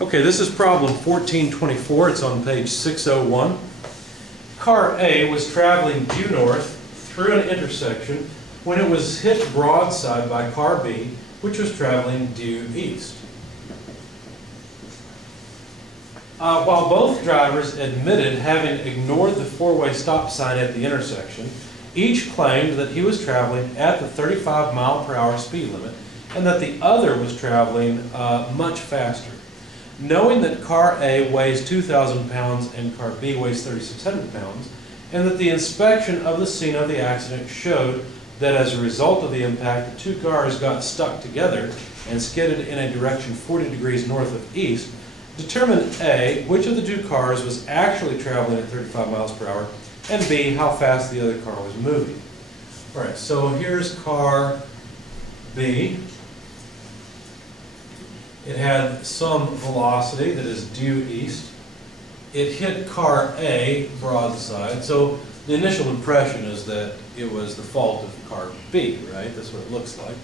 Okay, this is problem 1424. It's on page 601. Car A was traveling due north through an intersection when it was hit broadside by car B, which was traveling due east. While both drivers admitted having ignored the four-way stop sign at the intersection, each claimed that he was traveling at the 35-mile-per-hour speed limit and that the other was traveling much faster. Knowing that car A weighs 2,000 pounds and car B weighs 3,600 pounds, and that the inspection of the scene of the accident showed that as a result of the impact, the two cars got stuck together and skidded in a direction 40 degrees north of east, determine A, which of the two cars was actually traveling at 35 miles per hour, and B, how fast the other car was moving. All right, so here's car B. It had some velocity that is due east. It hit car A broadside, so the initial impression is that it was the fault of car B, right? That's what it looks like.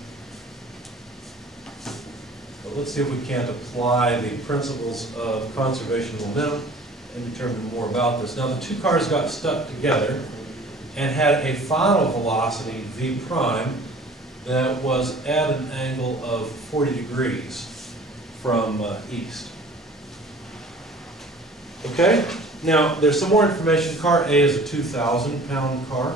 But let's see if we can't apply the principles of conservation of momentum and determine more about this. Now, the two cars got stuck together and had a final velocity, V prime, that was at an angle of 40 degrees from east. Okay? Now, there's some more information. Car A is a 2,000-pound car,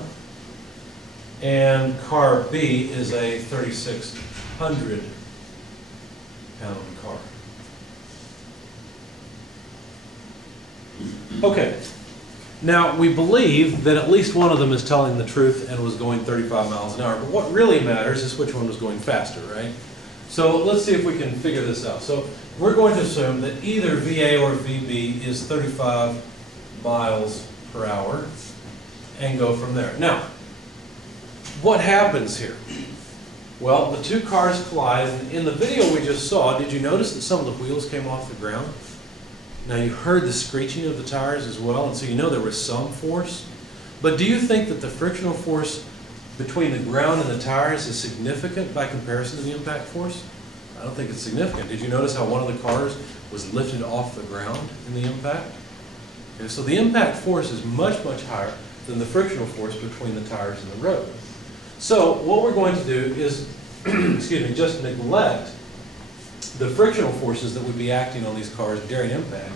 and car B is a 3,600-pound car. Okay. Now, we believe that at least one of them is telling the truth and was going 35 miles an hour, but what really matters is which one was going faster, right? So let's see if we can figure this out. So we're going to assume that either VA or VB is 35 miles per hour and go from there. Now, what happens here? Well, the two cars collide. In the video we just saw, did you notice that some of the wheels came off the ground? Now, you heard the screeching of the tires as well, and so you know there was some force. But do you think that the frictional force between the ground and the tires is significant by comparison to the impact force? I don't think it's significant. Did you notice how one of the cars was lifted off the ground in the impact? Okay, so the impact force is much, much higher than the frictional force between the tires and the road. So what we're going to do is, excuse me, just neglect the frictional forces that would be acting on these cars during impact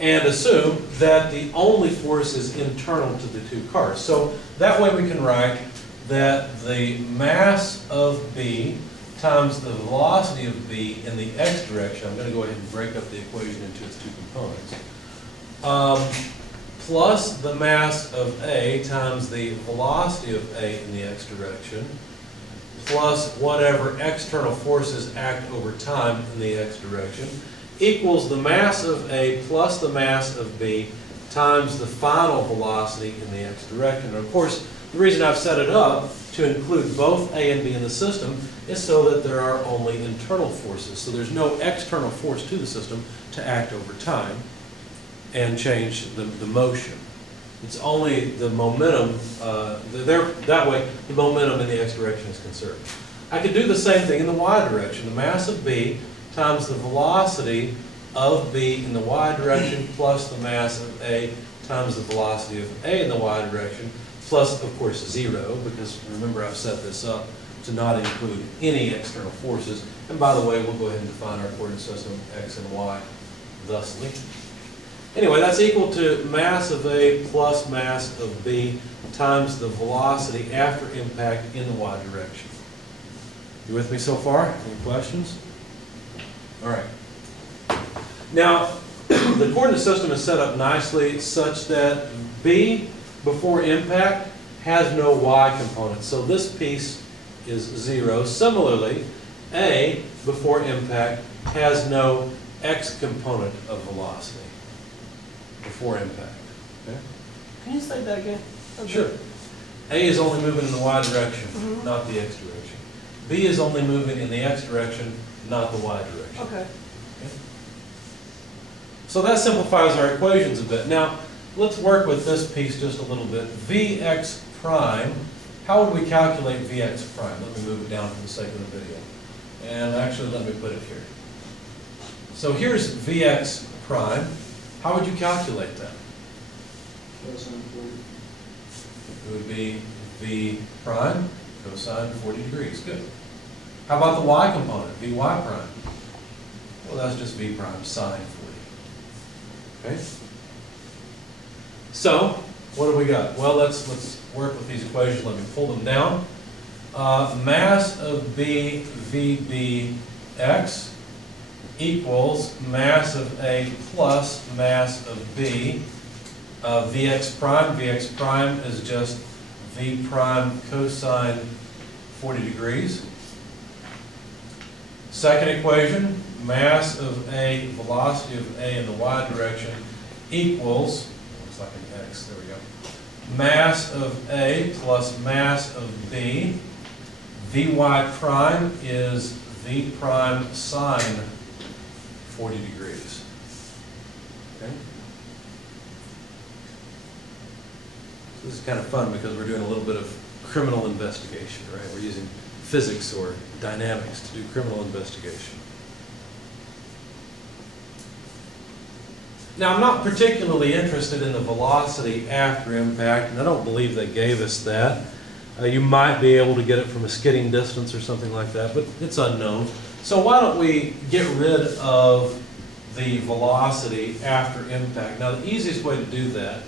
and assume that the only force is internal to the two cars. So that way we can write that the mass of B times the velocity of B in the x direction, I'm going to go ahead and break up the equation into its two components, plus the mass of A times the velocity of A in the x direction, plus whatever external forces act over time in the x direction, equals the mass of A plus the mass of B times the final velocity in the x direction. And of course, the reason I've set it up to include both A and B in the system is so that there are only internal forces. So there's no external force to the system to act over time and change the motion. It's only the momentum, that way the momentum in the x direction is conserved. I could do the same thing in the y direction. The mass of B times the velocity of B in the y direction plus the mass of A times the velocity of A in the y direction, plus, of course, 0, because remember I've set this up to not include any external forces. And by the way, we'll go ahead and define our coordinate system x and y thusly. Anyway, that's equal to mass of A plus mass of B times the velocity after impact in the y direction. You with me so far? Any questions? All right. Now, the coordinate system is set up nicely such that B before impact has no y component. So this piece is 0. Similarly, A before impact has no x component of velocity before impact. Okay? Can you say that again? Okay. Sure. A is only moving in the y direction, not the x direction. B is only moving in the x direction, not the y direction. Okay. So that simplifies our equations a bit. Now, let's work with this piece just a little bit. Vx prime, how would we calculate Vx prime? Let me move it down for the sake of the video. And actually, let me put it here. So here's Vx prime. How would you calculate that? Cosine 40. It would be V prime cosine 40 degrees. Good. How about the y component, Vy prime? Well, that's just V prime sine 40. Okay? So, what do we got? Well, let's work with these equations. Let me pull them down. Mass of B VBx equals mass of A plus mass of B. Vx prime is just V prime cosine 40 degrees. Second equation, mass of A, velocity of A in the y direction equals, looks like an X, there we go, mass of A plus mass of B. Vy prime is V prime sine 40 degrees. Okay? So this is kind of fun because we're doing a little bit of criminal investigation, right? We're using physics or dynamics to do criminal investigation. Now, I'm not particularly interested in the velocity after impact, and I don't believe they gave us that. You might be able to get it from a skidding distance or something like that, but it's unknown. So why don't we get rid of the velocity after impact? Now, the easiest way to do that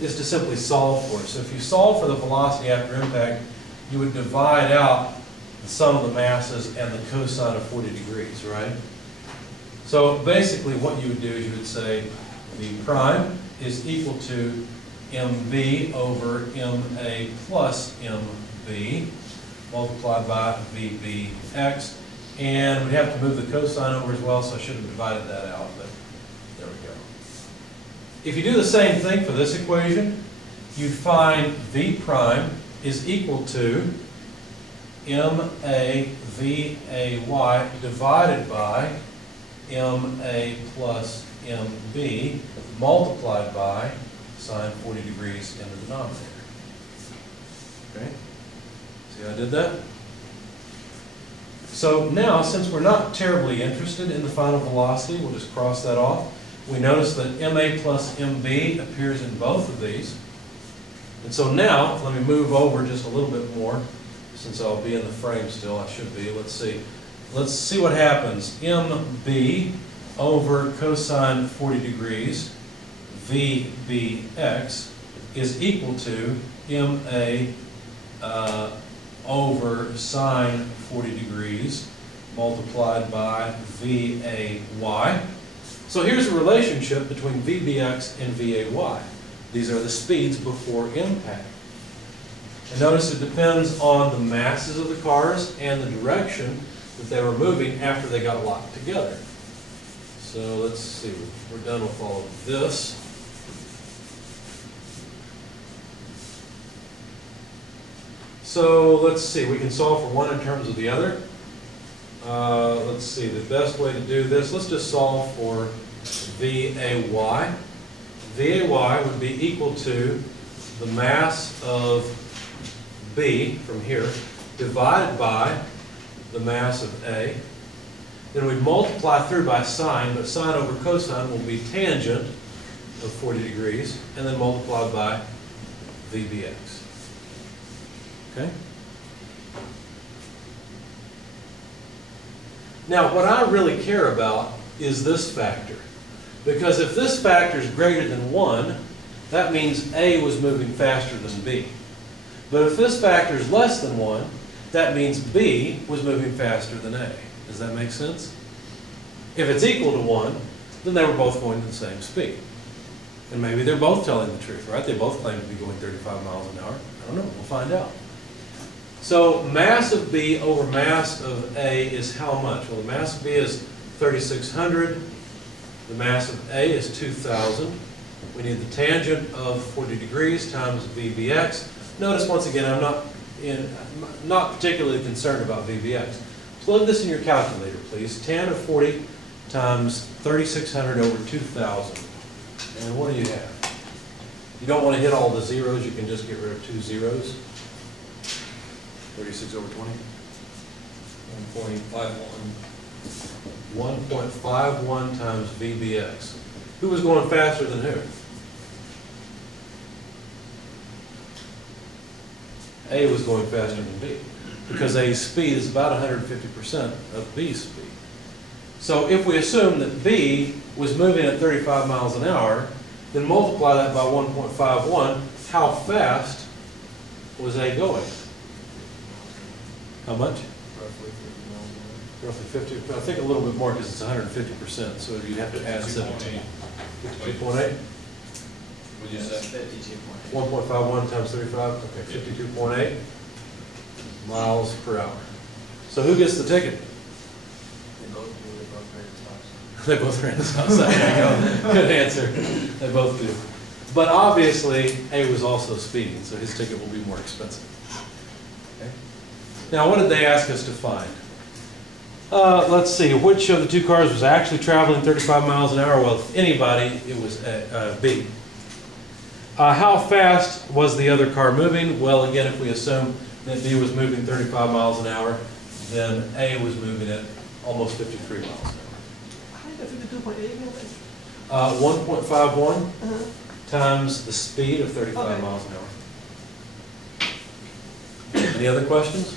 is to simply solve for it. So if you solve for the velocity after impact, you would divide out the sum of the masses and the cosine of 40 degrees, right? So basically what you would do is you would say V prime is equal to mb over ma plus mb multiplied by vbx. And we'd have to move the cosine over as well, so I should have divided that out, but there we go. If you do the same thing for this equation, you'd find v prime is equal to ma vay divided by ma plus mb multiplied by sine 40 degrees in the denominator. Okay? See how I did that? So now, since we're not terribly interested in the final velocity, we'll just cross that off. We notice that ma plus mb appears in both of these. And so now, let me move over just a little bit more, since I'll be in the frame still. I should be. Let's see. Let's see what happens. mb over cosine 40 degrees vbx is equal to ma over sine 40 degrees multiplied by vay. So here's a relationship between vbx and vay. These are the speeds before impact. And notice it depends on the masses of the cars and the direction that they were moving after they got locked together. So let's see, we're done with all of this. So let's see, we can solve for one in terms of the other. Let's see, the best way to do this, let's just solve for vay. Vay would be equal to the mass of B from here divided by the mass of A. Then we'd multiply through by sine, but sine over cosine will be tangent of 40 degrees, and then multiplied by vbx. Okay? Now, what I really care about is this factor. Because if this factor is greater than 1, that means A was moving faster than B. But if this factor is less than 1, that means B was moving faster than A. Does that make sense? If it's equal to 1, then they were both going at the same speed. And maybe they're both telling the truth, right? They both claim to be going 35 miles an hour. I don't know. We'll find out. So mass of B over mass of A is how much? Well, the mass of B is 3,600. The mass of A is 2,000. We need the tangent of 40 degrees times VBX. Notice once again, I'm not particularly concerned about VBX. Plug this in your calculator, please. Tan of 40 times 3,600 over 2,000. And what do you have? You don't want to hit all the zeros. You can just get rid of 2 zeros. 36 over 20. 1.51. 1.51 times VBX. Who was going faster than who? A was going faster than B, because A's speed is about 150% of B's speed. So if we assume that B was moving at 35 miles an hour, then multiply that by 1.51, how fast was A going? How much? Roughly 50, I think a little bit more because it's 150%, so you'd have to add 17. 52.8? Would you say? 52.8. 1.51 times 35, okay, 52.8 miles per hour. So who gets the ticket? They both do, they both ran the stop sign. They both ran the stop sign. There you go. Good answer. They both do. But obviously, A was also speeding, so his ticket will be more expensive. Okay. Now, what did they ask us to find? Let's see, which of the two cars was actually traveling 35 miles an hour? Well, if anybody, it was B. How fast was the other car moving? Well, again, if we assume that B was moving 35 miles an hour, then A was moving at almost 53 miles an hour. How did you get 52.8? 1.51 times the speed of 35 Okay. miles an hour. Any other questions?